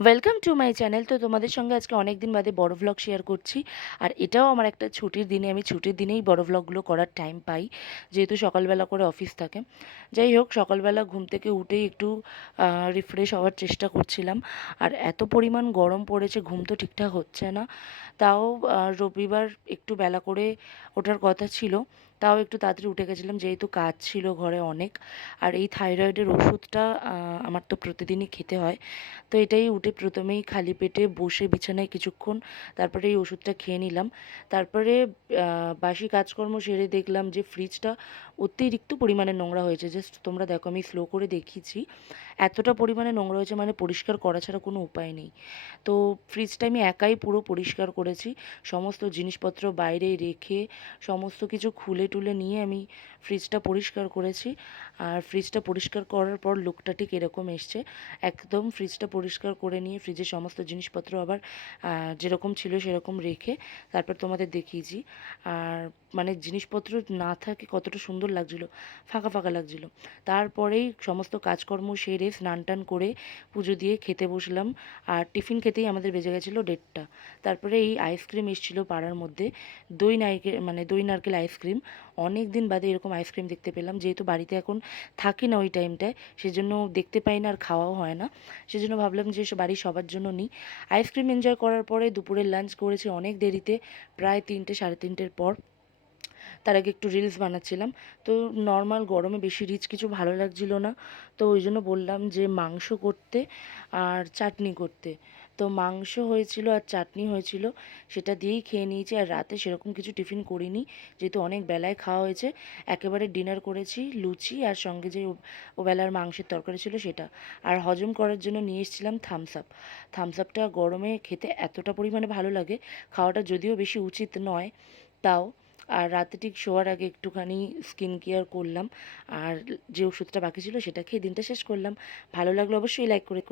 Welcome to my channel. তো তোমাদের সঙ্গে আজকে অনেক দিন বাদে বড় ভ্লগ শেয়ার করছি। আর এটাও আমার একটা ছুটির দিনে, আমি ছুটির দিনেই বড় ভ্লগগুলো করার টাইম পাই, যেহেতু সকালবেলা করে অফিস থাকে। যাই হোক, সকালবেলা ঘুম থেকে উঠেই একটু রিফ্রেশ হওয়ার চেষ্টা করছিলাম। আর এত পরিমাণ গরম পড়েছে, ঘুম তো ঠিকঠাক হচ্ছে না। তাও রবিবার একটু বেলা করে ওঠার কথা ছিল, তাও একটু তাড়াতাড়ি উঠে গেছিলাম, যেহেতু কাজ ছিল ঘরে অনেক। আর এই থাইরয়েডের ওষুধটা আমার তো প্রতিদিনই খেতে হয়। তো এটাই উঠে প্রথমেই খালি পেটে বসে বিছানায় কিছুক্ষণ, তারপরে এই ওষুধটা খেয়ে নিলাম। তারপরে বাসি কাজকর্ম সেরে দেখলাম যে ফ্রিজটা অতিরিক্ত পরিমাণে নোংরা হয়েছে। জাস্ট তোমরা দেখো, আমি স্লো করে দেখিয়েছি, এতটা পরিমাণে নোংরা হয়েছে, মানে পরিষ্কার করা ছাড়া কোনো উপায় নেই। তো ফ্রিজটা আমি একাই পুরো পরিষ্কার করেছি, সমস্ত জিনিসপত্র বাইরে রেখে সমস্ত কিছু খুলে টুলে নিয়ে আমি ফ্রিজটা পরিষ্কার করেছি। আর ফ্রিজটা পরিষ্কার করার পর লুকটা ঠিক এরকম এসছে। একদম ফ্রিজটা পরিষ্কার করে নিয়ে ফ্রিজের সমস্ত জিনিসপত্র আবার যেরকম ছিল সেরকম রেখে তারপর তোমাদের দেখিয়েছি। আর মানে জিনিসপত্র না থাকে কতটা সুন্দর লাগছিলো, ফাঁকা ফাঁকা লাগছিলো। তারপরেই সমস্ত কাজকর্ম সেরে স্নান টান করে পুজো দিয়ে খেতে বসলাম। আর টিফিন খেতেই আমাদের বেজে গেছিলো 1:30। তারপরে এই আইসক্রিম এসেছিলো পাড়ার মধ্যে, দই নারকেল আইসক্রিম। অনেক দিন বাদে এরকম আইসক্রিম দেখতে পেলাম, যেহেতু বাড়িতে এখন থাকি না ওই টাইমটায়, সেজন্য দেখতে পাই না আর খাওয়াও হয় না। সেজন্য ভাবলাম যে বাড়ির সবার জন্য নিই। আইসক্রিম এনজয় করার পরে দুপুরের লাঞ্চ করেছি অনেক দেরিতে, প্রায় 3টে 3:30-এর পর। তার আগে একটু রিলস বানাচ্ছিলাম। তো নর্মাল গরমে বেশি রিচ কিছু ভালো লাগছিল না, তো ওই জন্য বললাম যে মাংস করতে আর চাটনি করতে। তো মাংস হয়েছিল আর চাটনি হয়েছিল, সেটা দিয়েই খেয়ে নিয়েছি। আর রাতে সেরকম কিছু টিফিন করিনি, যেহেতু অনেক বেলায় খাওয়া হয়েছে। একেবারে ডিনার করেছি লুচি আর সঙ্গে যে ওবেলার মাংসের তরকারি ছিল সেটা। আর হজম করার জন্য নিয়ে এসেছিলাম থামস আপ। থামস আপটা গরমে খেতে এতটা পরিমাণে ভালো লাগে, খাওয়াটা যদিও বেশি উচিত নয়, তাও। আর রাতে ঠিক শোয়ার আগে একটুখানি স্কিন কেয়ার করলাম, আর যে ওষুধটা বাকি ছিল সেটা খেয়ে দিনটা শেষ করলাম। ভালো লাগলো অবশ্যই লাইক করে